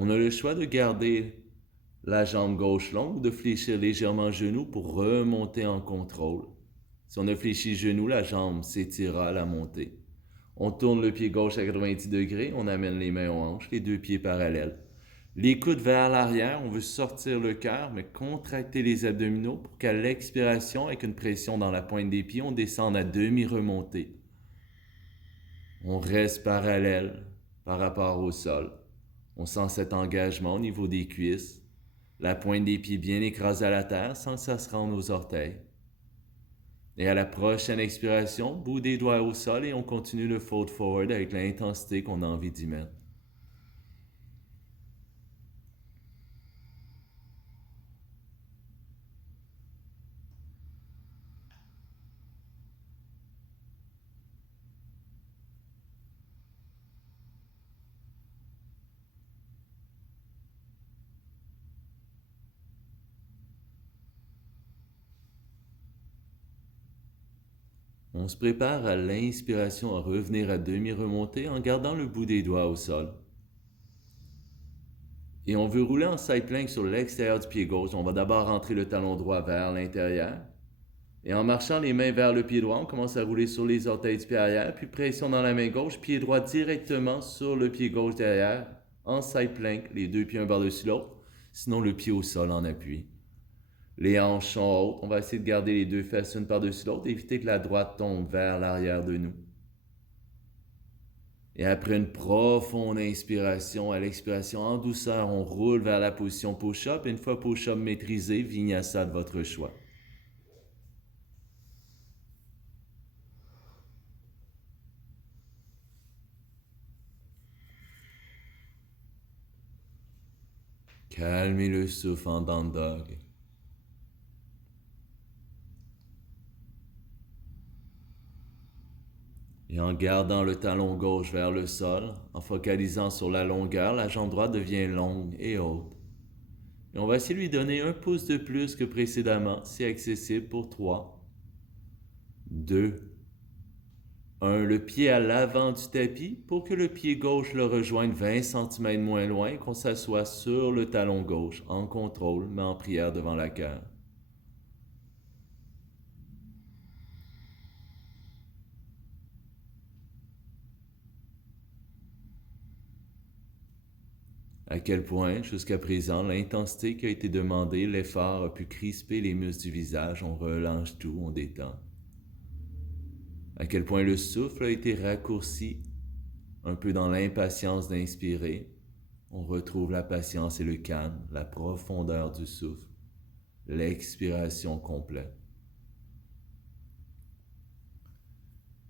On a le choix de garder la jambe gauche longue ou de fléchir légèrement le genou pour remonter en contrôle. Si on a fléchi le genou, la jambe s'étirera à la montée. On tourne le pied gauche à 90 degrés, on amène les mains aux hanches, les deux pieds parallèles. Les coudes vers l'arrière, on veut sortir le cœur, mais contracter les abdominaux pour qu'à l'expiration, avec une pression dans la pointe des pieds, on descende à demi-remontée. On reste parallèle par rapport au sol. On sent cet engagement au niveau des cuisses. La pointe des pieds bien écrasée à la terre sans que ça se rende aux orteils. Et à la prochaine expiration, bout des doigts au sol et on continue le fold forward avec l'intensité qu'on a envie d'y mettre. On se prépare à l'inspiration à revenir à demi-remontée en gardant le bout des doigts au sol. Et on veut rouler en side plank sur l'extérieur du pied gauche. On va d'abord rentrer le talon droit vers l'intérieur. Et en marchant les mains vers le pied droit, on commence à rouler sur les orteils du pied arrière, puis pression dans la main gauche, pied droit directement sur le pied gauche derrière, en side plank, les deux pieds un par-dessus l'autre, sinon le pied au sol en appui. Les hanches sont hautes, on va essayer de garder les deux fesses une par-dessus l'autre, éviter que la droite tombe vers l'arrière de nous. Et après une profonde inspiration, à l'expiration en douceur, on roule vers la position push-up. Une fois push-up maîtrisé, vinyasa de votre choix. Calmez le souffle en down dog. Et en gardant le talon gauche vers le sol, en focalisant sur la longueur, la jambe droite devient longue et haute. Et on va essayer de lui donner un pouce de plus que précédemment, si accessible pour 3, 2, 1. Le pied à l'avant du tapis pour que le pied gauche le rejoigne 20 cm moins loin et qu'on s'assoie sur le talon gauche, en contrôle, mais en prière devant la cœur. À quel point, jusqu'à présent, l'intensité qui a été demandée, l'effort a pu crisper les muscles du visage, on relâche tout, on détend. À quel point le souffle a été raccourci, un peu dans l'impatience d'inspirer, on retrouve la patience et le calme, la profondeur du souffle, l'expiration complète.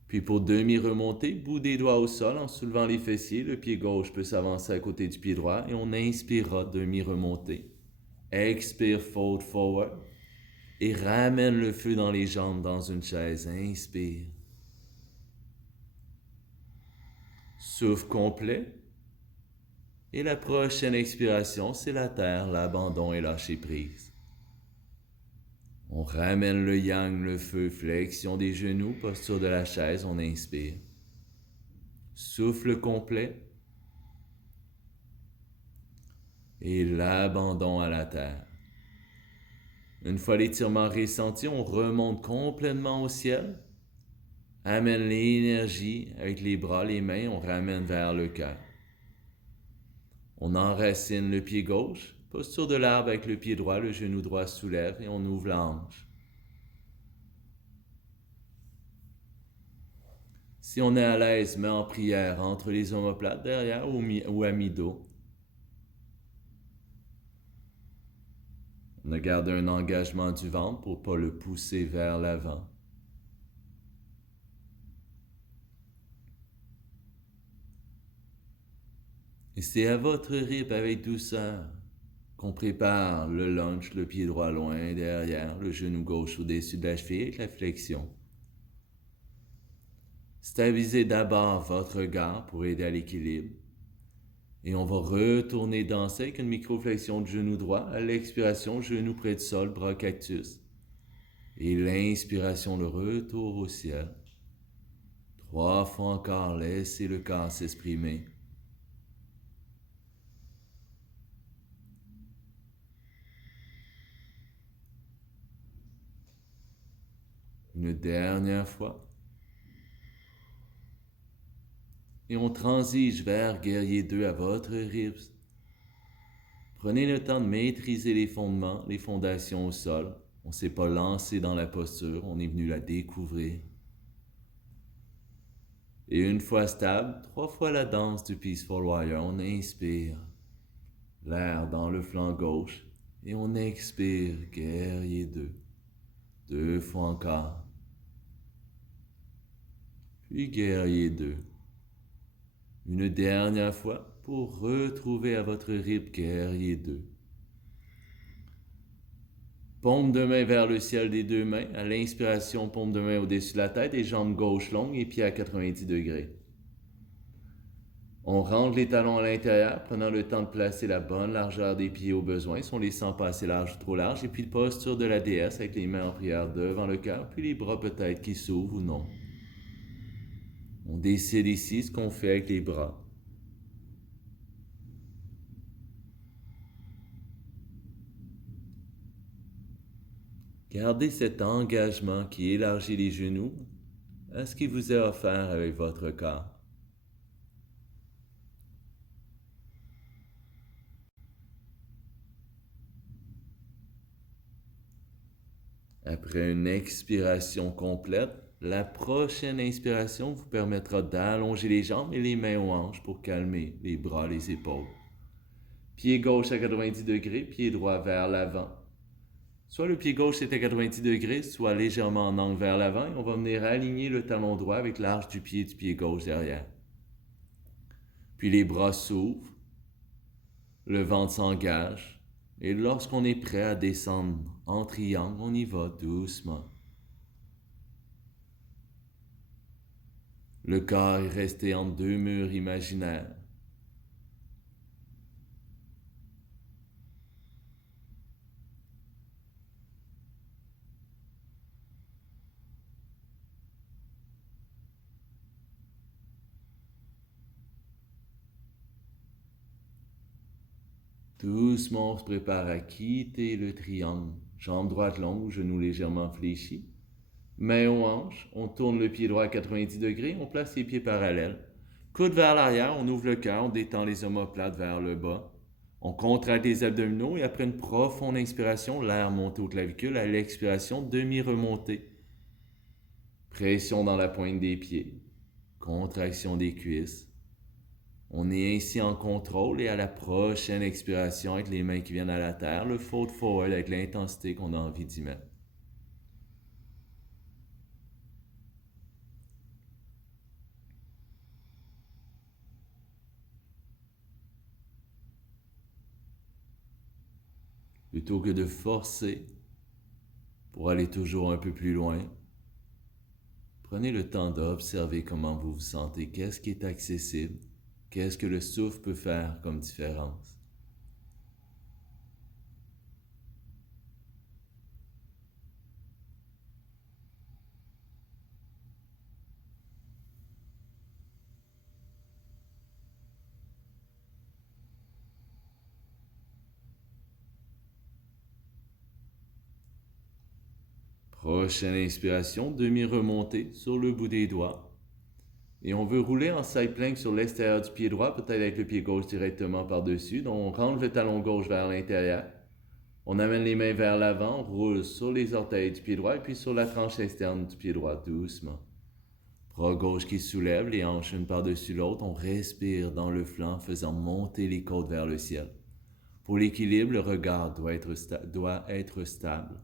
Puis pour demi-remontée, bout des doigts au sol en soulevant les fessiers, le pied gauche peut s'avancer à côté du pied droit et on inspirera demi-remontée. Expire, fold forward et ramène le feu dans les jambes dans une chaise. Inspire. Souffle complet. Et la prochaine expiration, c'est la terre, l'abandon et lâcher prise. On ramène le yang, le feu, flexion des genoux, posture de la chaise, on inspire. Souffle complet. Et l'abandon à la terre. Une fois l'étirement ressenti, on remonte complètement au ciel. Amène l'énergie avec les bras, les mains, on ramène vers le cœur. On enracine le pied gauche, posture de l'arbre avec le pied droit, le genou droit soulève et on ouvre la hanche. Si on est à l'aise, mets en prière entre les omoplates derrière ou à mi-dos. On a gardé un engagement du ventre pour ne pas le pousser vers l'avant. Et c'est à votre rythme avec douceur qu'on prépare le lunge, le pied droit loin derrière, le genou gauche au-dessus de la cheville avec la flexion. Stabilisez d'abord votre regard pour aider à l'équilibre. Et on va retourner danser avec une micro-flexion du genou droit. À l'expiration, genou près du sol, bras cactus. Et l'inspiration, le retour au ciel. 3 fois encore, laissez le corps s'exprimer. Une dernière fois. Et on transige vers guerrier 2 à votre rythme. Prenez le temps de maîtriser les fondements, les fondations au sol. On ne s'est pas lancé dans la posture, on est venu la découvrir. Et une fois stable, 3 fois la danse du Peaceful Warrior, on inspire l'air dans le flanc gauche et on expire guerrier 2. 2 fois encore. Puis guerrier 2. Une dernière fois pour retrouver à votre rythme guerrier 2. Paume de main vers le ciel des deux mains. À l'inspiration, paume de main au-dessus de la tête et jambes gauche longues et pieds à 90 degrés. On rentre les talons à l'intérieur, prenant le temps de placer la bonne largeur des pieds au besoin, si on les sent pas assez larges ou trop larges, et puis la posture de la déesse avec les mains en prière devant le cœur, puis les bras peut-être qui s'ouvrent ou non. On décide ici ce qu'on fait avec les bras. Gardez cet engagement qui élargit les genoux à ce qui vous est offert avec votre corps. Après une expiration complète, la prochaine inspiration vous permettra d'allonger les jambes et les mains aux hanches pour calmer les bras, les épaules. Pied gauche à 90 degrés, pied droit vers l'avant. Soit le pied gauche est à 90 degrés, soit légèrement en angle vers l'avant et on va venir aligner le talon droit avec l'arche du pied gauche derrière. Puis les bras s'ouvrent, le ventre s'engage et lorsqu'on est prêt à descendre en triangle, on y va doucement. Le corps est resté entre deux murs imaginaires. Doucement, on se prépare à quitter le triangle. Jambe droite longue, genou légèrement fléchi. Main aux hanches, on tourne le pied droit à 90 degrés, on place les pieds parallèles. Coude vers l'arrière, on ouvre le cœur, on détend les omoplates vers le bas. On contracte les abdominaux et après une profonde inspiration, l'air monte aux clavicules. À l'expiration, demi-remontée. Pression dans la pointe des pieds. Contraction des cuisses. On est ainsi en contrôle et à la prochaine expiration, avec les mains qui viennent à la terre, le fold forward avec l'intensité qu'on a envie d'y mettre. Plutôt que de forcer pour aller toujours un peu plus loin, prenez le temps d'observer comment vous vous sentez, qu'est-ce qui est accessible, qu'est-ce que le souffle peut faire comme différence. Prochaine inspiration, demi-remontée sur le bout des doigts. Et on veut rouler en side plank sur l'extérieur du pied droit, peut-être avec le pied gauche directement par-dessus. Donc on rentre le talon gauche vers l'intérieur. On amène les mains vers l'avant, on roule sur les orteils du pied droit et puis sur la tranche externe du pied droit, doucement. Bras gauche qui soulève, les hanches une par-dessus l'autre. On respire dans le flanc, faisant monter les côtes vers le ciel. Pour l'équilibre, le regard doit être stable.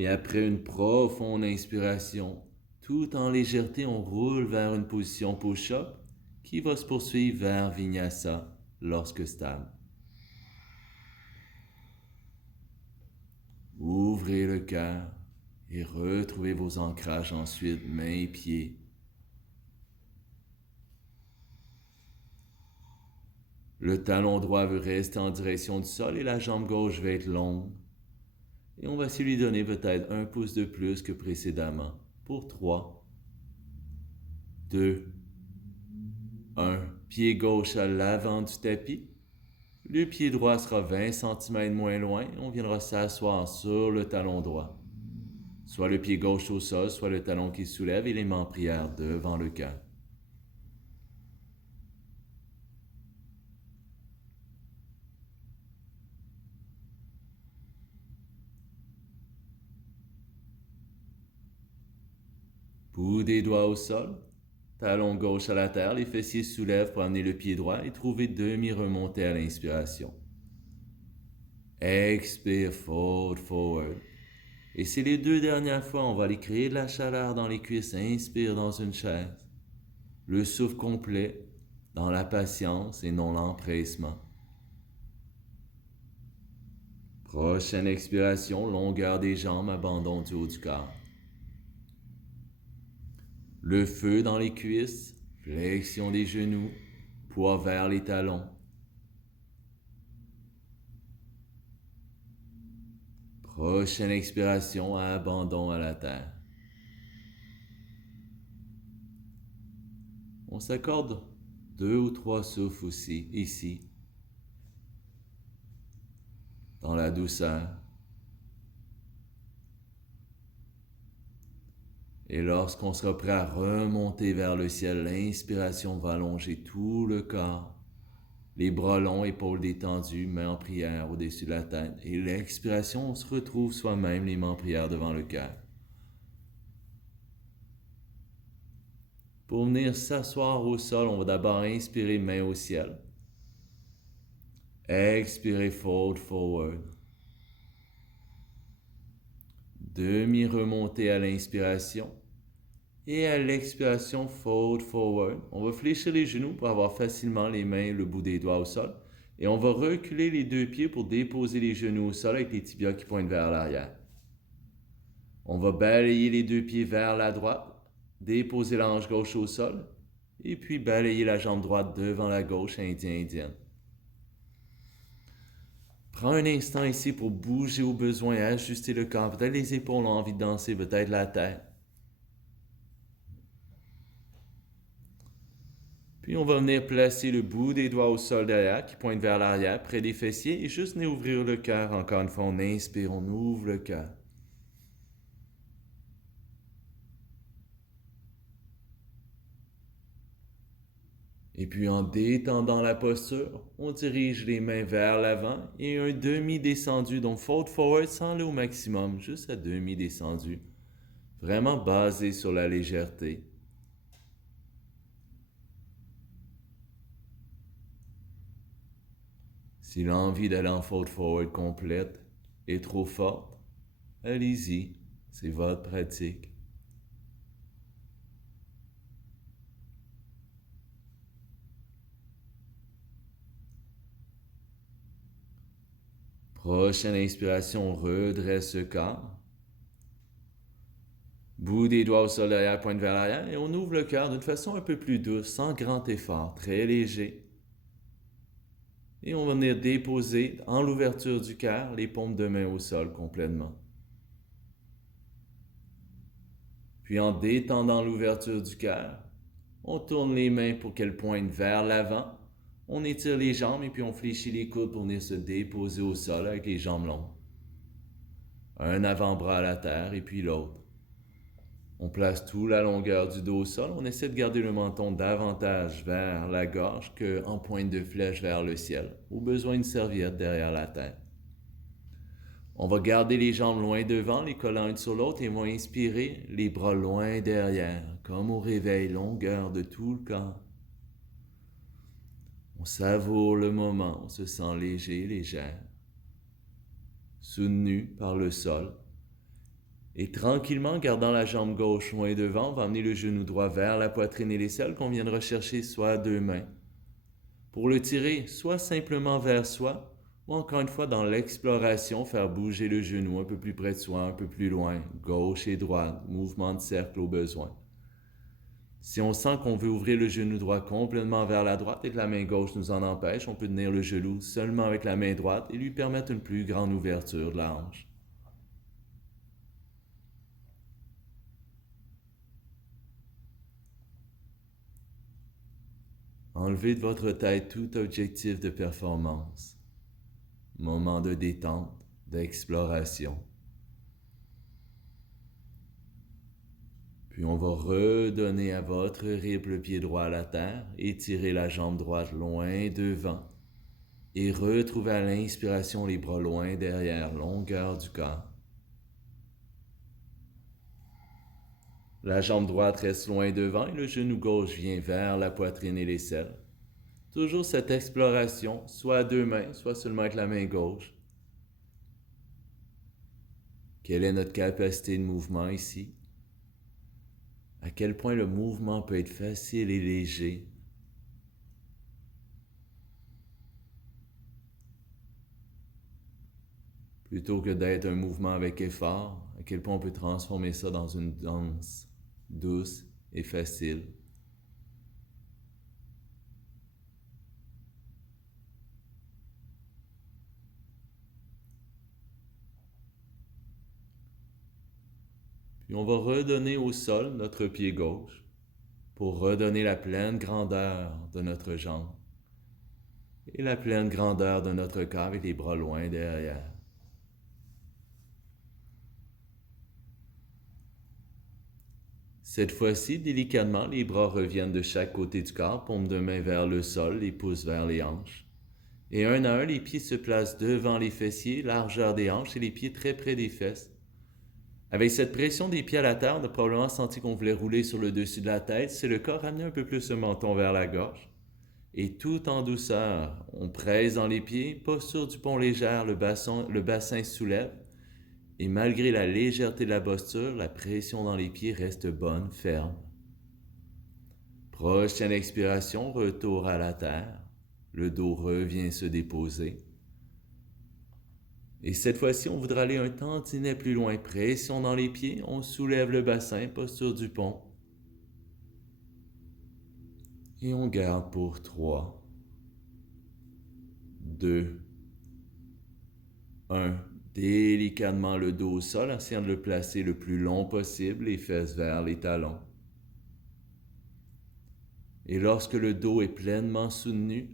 Et après une profonde inspiration, tout en légèreté, on roule vers une position push-up qui va se poursuivre vers Vinyasa lorsque stable. Ouvrez le cœur et retrouvez vos ancrages ensuite, mains et pieds. Le talon droit veut rester en direction du sol et la jambe gauche va être longue. Et on va essayer de lui donner peut-être 1 pouce de plus que précédemment. Pour 3, 2, 1. Pied gauche à l'avant du tapis. Le pied droit sera 20 cm moins loin. On viendra s'asseoir sur le talon droit. Soit le pied gauche au sol, soit le talon qui soulève et les mains en prière devant le cœur. Bout des doigts au sol, talon gauche à la terre, les fessiers soulèvent pour amener le pied droit et trouver demi-remontée à l'inspiration. Expire, fold forward. Et c'est les 2 dernières fois, on va aller créer de la chaleur dans les cuisses. Inspire dans une chaise. Le souffle complet, dans la patience et non l'empressement. Prochaine expiration, longueur des jambes, abandon du haut du corps. Le feu dans les cuisses, flexion des genoux, poids vers les talons. Prochaine expiration, abandon à la terre. On s'accorde 2 ou 3 souffles aussi, ici, dans la douceur. Et lorsqu'on sera prêt à remonter vers le ciel, l'inspiration va allonger tout le corps. Les bras longs, épaules détendues, mains en prière au-dessus de la tête. Et l'expiration, on se retrouve soi-même, les mains en prière devant le cœur. Pour venir s'asseoir au sol, on va d'abord inspirer main au ciel. Expirer, fold forward. Demi-remontée à l'inspiration. Et à l'expiration, fold forward. On va fléchir les genoux pour avoir facilement les mains, le bout des doigts au sol. Et on va reculer les 2 pieds pour déposer les genoux au sol avec les tibias qui pointent vers l'arrière. On va balayer les 2 pieds vers la droite, déposer la hanche gauche au sol, et puis balayer la jambe droite devant la gauche, indien-indienne. Prends un instant ici pour bouger au besoin, ajuster le corps. Peut-être les épaules ont envie de danser, peut-être la tête. Puis on va venir placer le bout des doigts au sol derrière, qui pointe vers l'arrière, près des fessiers, et juste venir ouvrir le cœur. Encore une fois, on inspire, on ouvre le cœur. Et puis en détendant la posture, on dirige les mains vers l'avant et un demi-descendu, donc fold forward sans aller au maximum, juste à demi-descendu. Vraiment basé sur la légèreté. Si l'envie d'aller en fold forward complète est trop forte, allez-y, c'est votre pratique. Prochaine inspiration, on redresse le corps. Bout des doigts au sol derrière, pointe vers l'arrière, et on ouvre le cœur d'une façon un peu plus douce, sans grand effort, très léger. Et on va venir déposer en l'ouverture du cœur les paumes de main au sol complètement. Puis en détendant l'ouverture du cœur, on tourne les mains pour qu'elles pointent vers l'avant. On étire les jambes et puis on fléchit les coudes pour venir se déposer au sol avec les jambes longues. Un avant-bras à la terre et puis l'autre. On place toute la longueur du dos au sol. On essaie de garder le menton davantage vers la gorge qu'en pointe de flèche vers le ciel. Au besoin, une serviette derrière la tête. On va garder les jambes loin devant, les collants une sur l'autre, et on va inspirer les bras loin derrière, comme au réveil, longueur de tout le corps. On savoure le moment, on se sent léger, légère, soutenu par le sol. Et tranquillement, gardant la jambe gauche loin devant, on va amener le genou droit vers la poitrine et l'aisselle qu'on vient de rechercher, soit à 2 mains. Pour le tirer, soit simplement vers soi, ou encore une fois dans l'exploration, faire bouger le genou un peu plus près de soi, un peu plus loin, gauche et droite, mouvement de cercle au besoin. Si on sent qu'on veut ouvrir le genou droit complètement vers la droite et que la main gauche nous en empêche, on peut tenir le genou seulement avec la main droite et lui permettre une plus grande ouverture de la hanche. Enlevez de votre tête tout objectif de performance. Moment de détente, d'exploration. Puis on va redonner à votre rythme le pied droit à la terre, étirer la jambe droite loin devant et retrouver à l'inspiration les bras loin derrière, longueur du corps. La jambe droite reste loin devant et le genou gauche vient vers la poitrine et l'aisselle. Toujours cette exploration, soit à deux mains, soit seulement avec la main gauche. Quelle est notre capacité de mouvement ici? À quel point le mouvement peut être facile et léger? Plutôt que d'être un mouvement avec effort, à quel point on peut transformer ça dans une danse douce et facile. Puis on va redonner au sol notre pied gauche pour redonner la pleine grandeur de notre jambe et la pleine grandeur de notre corps avec les bras loin derrière. Cette fois-ci, délicatement, les bras reviennent de chaque côté du corps, paume de main vers le sol, les pouces vers les hanches. Et un à un, les pieds se placent devant les fessiers, largeur des hanches et les pieds très près des fesses. Avec cette pression des pieds à la terre, on a probablement senti qu'on voulait rouler sur le dessus de la tête. C'est le corps, ramener un peu plus le menton vers la gorge. Et tout en douceur, on presse dans les pieds, posture du pont légère, le bassin se soulève. Et malgré la légèreté de la posture, la pression dans les pieds reste bonne, ferme. Prochaine expiration, retour à la terre. Le dos revient se déposer. Et cette fois-ci, on voudra aller un tantinet plus loin. Pression dans les pieds, on soulève le bassin, posture du pont. Et on garde pour 3, 2, 1. Délicatement le dos au sol, essayant de le placer le plus long possible, les fesses vers les talons. Et lorsque le dos est pleinement soutenu,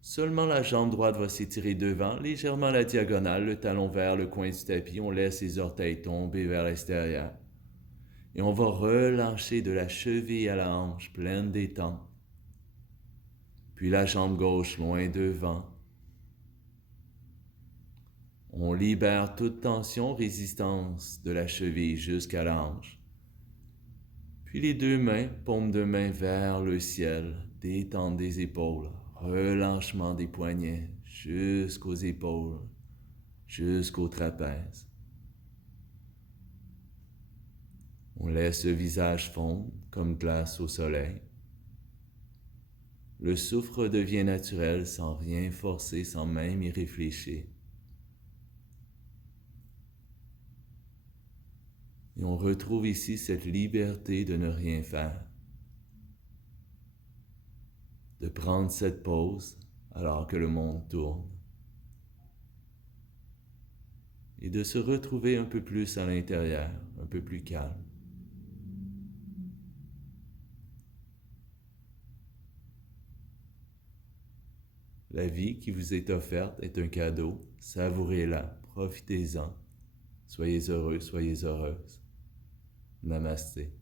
seulement la jambe droite va s'étirer devant, légèrement à la diagonale, le talon vers le coin du tapis. On laisse les orteils tomber vers l'extérieur. Et on va relâcher de la cheville à la hanche, pleine détente. Puis la jambe gauche loin devant. On libère toute tension, résistance de la cheville jusqu'à la hanche. Puis les deux mains, paume de main vers le ciel, détente des épaules, relâchement des poignets jusqu'aux épaules, jusqu'au trapèze. On laisse le visage fondre comme glace au soleil. Le souffle devient naturel sans rien forcer, sans même y réfléchir. Et on retrouve ici cette liberté de ne rien faire, de prendre cette pause alors que le monde tourne et de se retrouver un peu plus à l'intérieur, un peu plus calme. La vie qui vous est offerte est un cadeau, savourez-la, profitez-en, soyez heureux, soyez heureuse. Namasté.